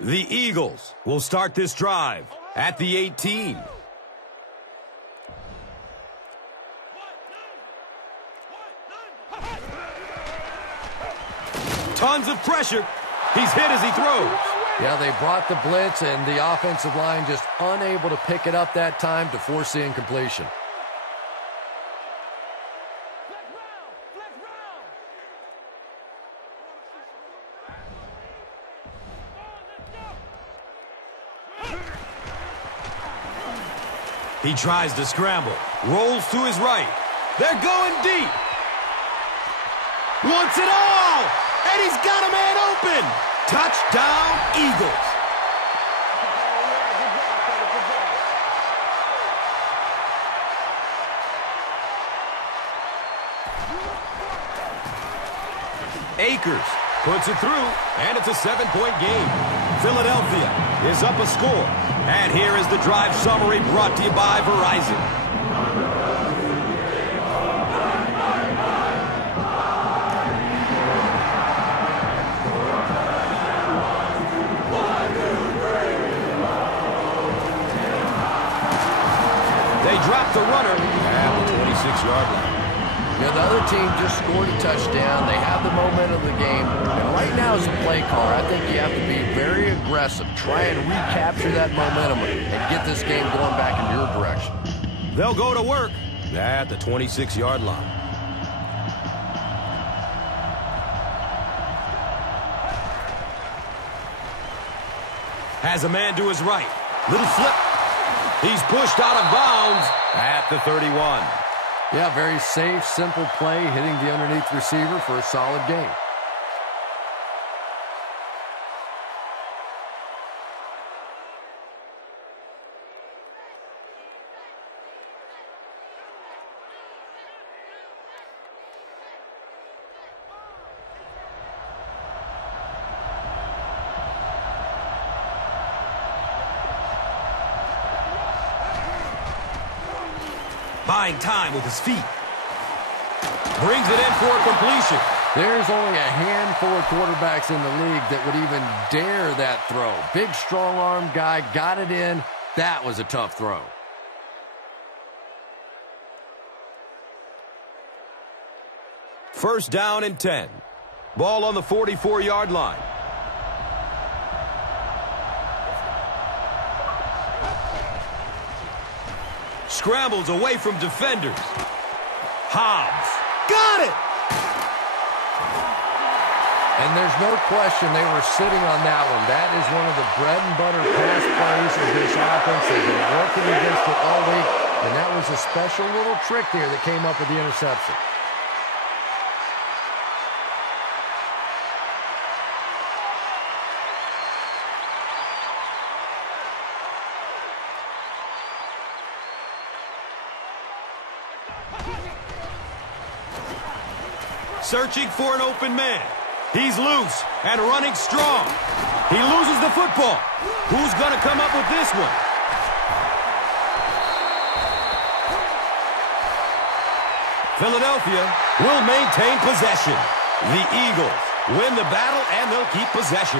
The Eagles will start this drive at the 18. Tons of pressure. He's hit as he throws. Yeah, they brought the blitz, and the offensive line just unable to pick it up that time to force the incompletion. He tries to scramble. Rolls to his right. They're going deep. Wants it all! And he's got a man open! Touchdown, Eagles! Akers puts it through, and it's a 7-point game. Philadelphia is up a score. And here is the drive summary brought to you by Verizon. They drop the runner at the 26-yard line. You know, the other team just scored a touchdown. They have the momentum of the game. And right now as a play caller, I think you have to be very aggressive. Try and recapture that momentum and get this game going back in your direction. They'll go to work at the 26-yard line. Has a man to his right. Little flip. He's pushed out of bounds at the 31. Yeah, very safe, simple play, hitting the underneath receiver for a solid gain. Buying time with his feet. Brings it in for a completion. There's only a handful of quarterbacks in the league that would even dare that throw. Big, strong-arm guy got it in. That was a tough throw. First down and 10. Ball on the 44-yard line. Scrambles away from defenders. Hobbs. Got it! And there's no question they were sitting on that one. That is one of the bread and butter pass plays of this offense. They've been working against it all week, and that was a special little trick there that came up with the interception. Searching for an open man. He's loose and running strong. He loses the football. Who's going to come up with this one? Philadelphia will maintain possession. The Eagles win the battle, and they'll keep possession.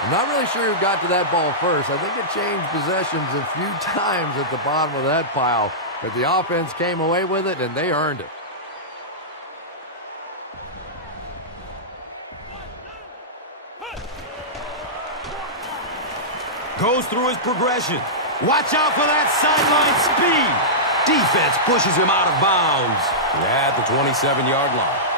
I'm not really sure who got to that ball first. I think it changed possessions a few times at the bottom of that pile, but the offense came away with it, and they earned it. Goes through his progression. Watch out for that sideline speed. Defense pushes him out of bounds at the 27-yard line.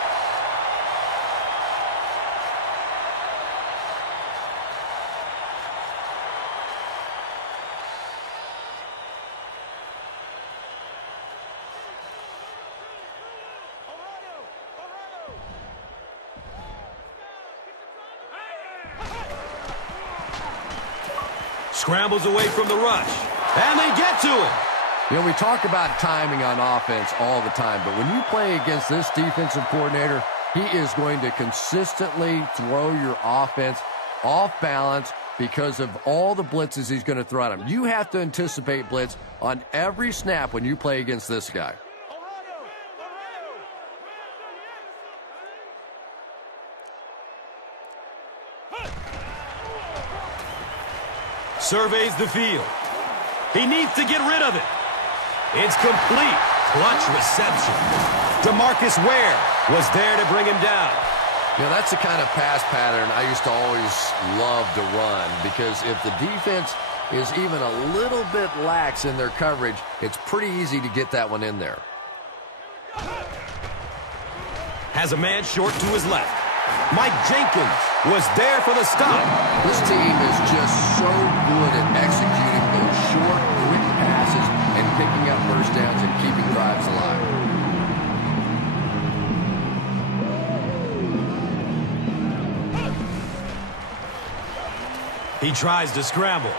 Scrambles away from the rush. And they get to him. You know, we talk about timing on offense all the time, but when you play against this defensive coordinator, he is going to consistently throw your offense off balance because of all the blitzes he's going to throw at him. You have to anticipate blitz on every snap when you play against this guy. Surveys the field. He needs to get rid of it. It's complete. Clutch reception. DeMarcus Ware was there to bring him down. You know, that's the kind of pass pattern I used to always love to run, because if the defense is even a little bit lax in their coverage, it's pretty easy to get that one in there. Has a man short to his left. Mike Jenkins was there for the stop. This team is just so good at executing those short, quick passes and picking up first downs and keeping drives alive. He tries to scramble.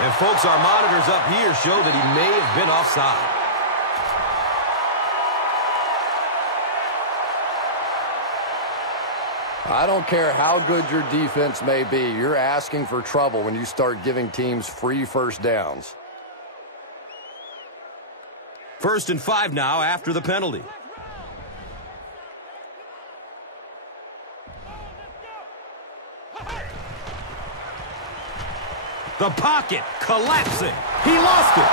And folks, our monitors up here show that he may have been offside. I don't care how good your defense may be, you're asking for trouble when you start giving teams free first downs. 1st and 5 now after the penalty. The pocket collapsing. He lost it.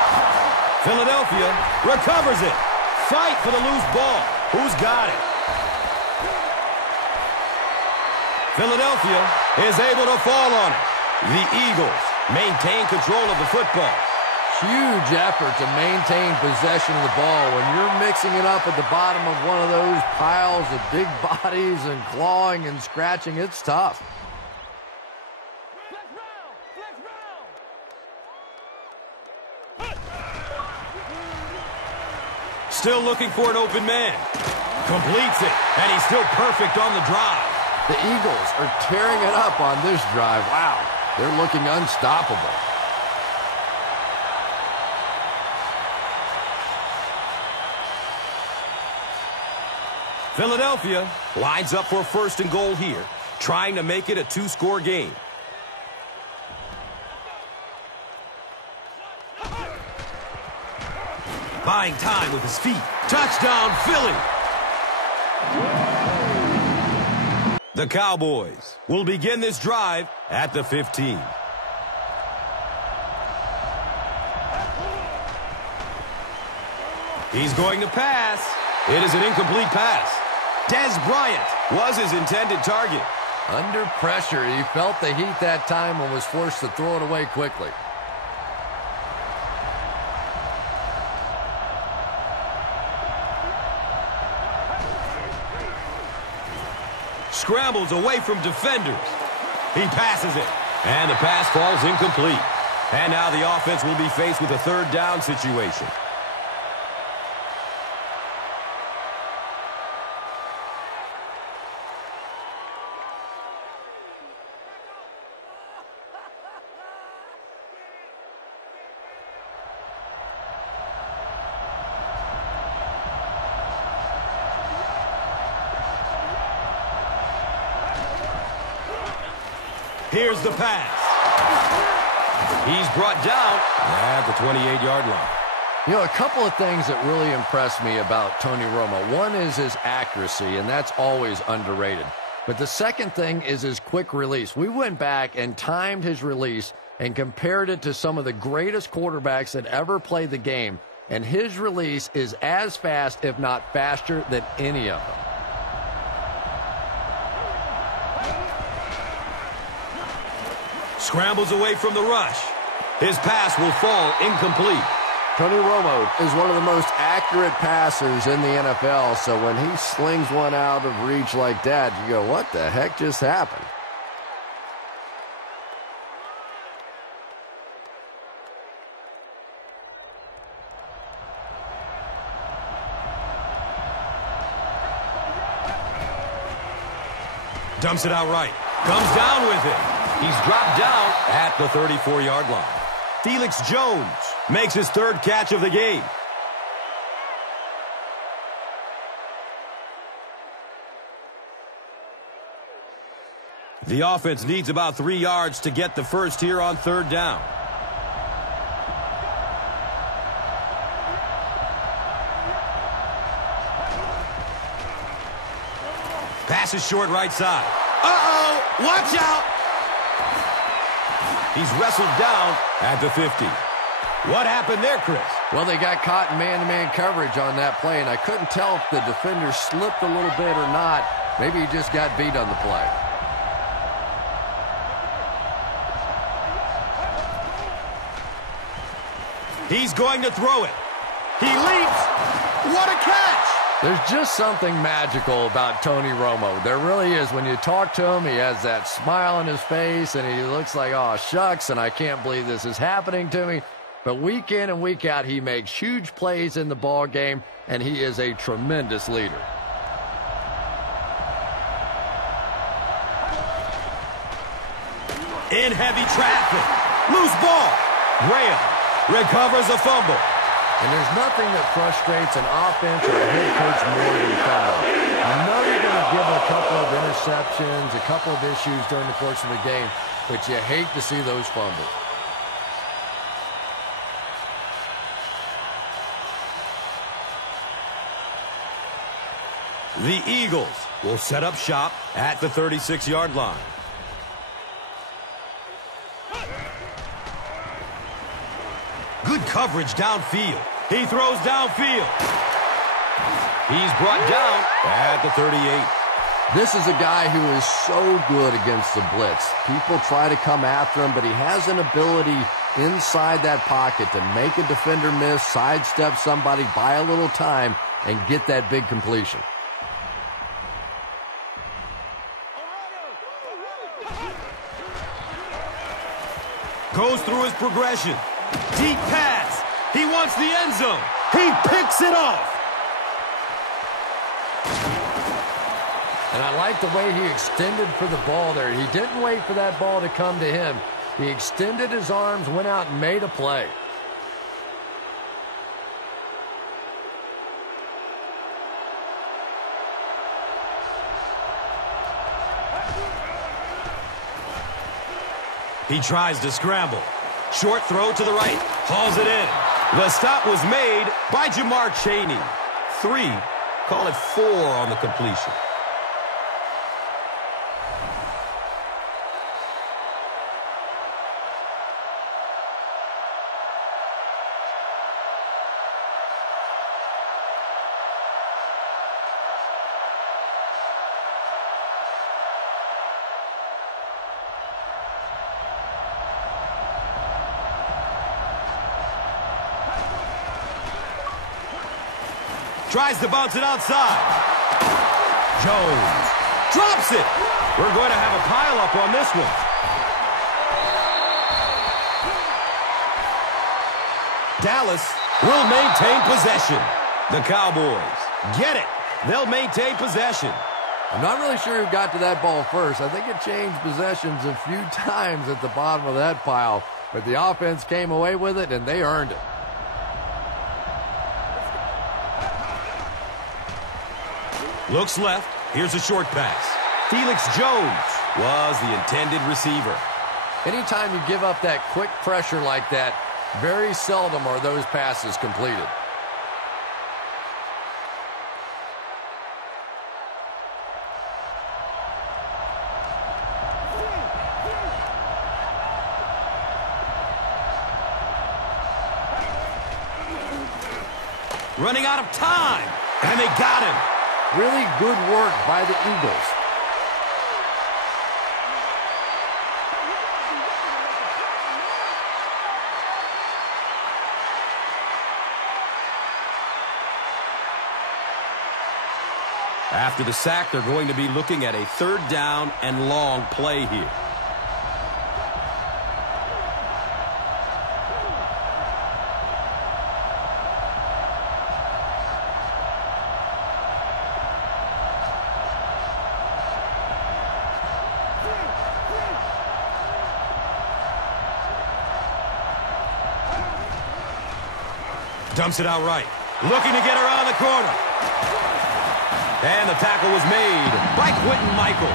Philadelphia recovers it. Fight for the loose ball. Who's got it? Philadelphia is able to fall on it. The Eagles maintain control of the football. Huge effort to maintain possession of the ball. When you're mixing it up at the bottom of one of those piles of big bodies and clawing and scratching, it's tough. Still looking for an open man. Completes it, and he's still perfect on the drive. The Eagles are tearing it up on this drive. Wow, they're looking unstoppable. Philadelphia lines up for 1st and goal here, trying to make it a 2-score game. Buying time with his feet. Touchdown, Philly! The Cowboys will begin this drive at the 15. He's going to pass. It is an incomplete pass. Dez Bryant was his intended target. Under pressure, he felt the heat that time and was forced to throw it away quickly. Scrambles away from defenders. He passes it. And the pass falls incomplete. And now the offense will be faced with a 3rd down situation. Here's the pass. He's brought down at the 28-yard line. You know, a couple of things that really impressed me about Tony Romo. One is his accuracy, and that's always underrated. But the second thing is his quick release. We went back and timed his release and compared it to some of the greatest quarterbacks that ever played the game, and his release is as fast, if not faster, than any of them. Scrambles away from the rush. His pass will fall incomplete. Tony Romo is one of the most accurate passers in the NFL, so when he slings one out of reach like that, you go, what the heck just happened? Dumps it out right. Comes down with it. He's dropped down at the 34-yard line. Felix Jones makes his 3rd catch of the game. The offense needs about 3 yards to get the first here on 3rd down. Pass is short right side. Uh-oh! Watch out! He's wrestled down at the 50. What happened there, Chris? Well, they got caught in man-to-man coverage on that play, and I couldn't tell if the defender slipped a little bit or not. Maybe he just got beat on the play. He's going to throw it. He leaps. What a catch! There's just something magical about Tony Romo. There really is. When you talk to him, he has that smile on his face, and he looks like, oh, shucks, and I can't believe this is happening to me. But week in and week out, he makes huge plays in the ball game, and he is a tremendous leader. In heavy traffic. Loose ball. Graham recovers a fumble. And there's nothing that frustrates an offense or a head coach more than fumble. I know you're going to give a couple of interceptions, a couple of issues during the course of the game, but you hate to see those fumbles. The Eagles will set up shop at the 36-yard line. Good coverage downfield. He throws downfield. He's brought down at the 38. This is a guy who is so good against the blitz. People try to come after him, but he has an ability inside that pocket to make a defender miss, sidestep somebody, buy a little time, and get that big completion. Goes through his progression. Deep pass. He wants the end zone. He picks it off. And I like the way he extended for the ball there. He didn't wait for that ball to come to him. He extended his arms, went out and made a play. He tries to scramble. Short throw to the right. Hauls it in. The stop was made by Jamar Chaney. 3, call it 4 on the completion. Tries to bounce it outside. Jones drops it. We're going to have a pile-up on this one. Dallas will maintain possession. The Cowboys get it. They'll maintain possession. I'm not really sure who got to that ball first. I think it changed possessions a few times at the bottom of that pile, but the offense came away with it, and they earned it. Looks left. Here's a short pass. Felix Jones was the intended receiver. Anytime you give up that quick pressure like that, very seldom are those passes completed. Running out of time, and they got him. Really good work by the Eagles. After the sack, they're going to be looking at a 3rd down and long play here. Dumps it out right. Looking to get around the corner. And the tackle was made by Quentin Michael.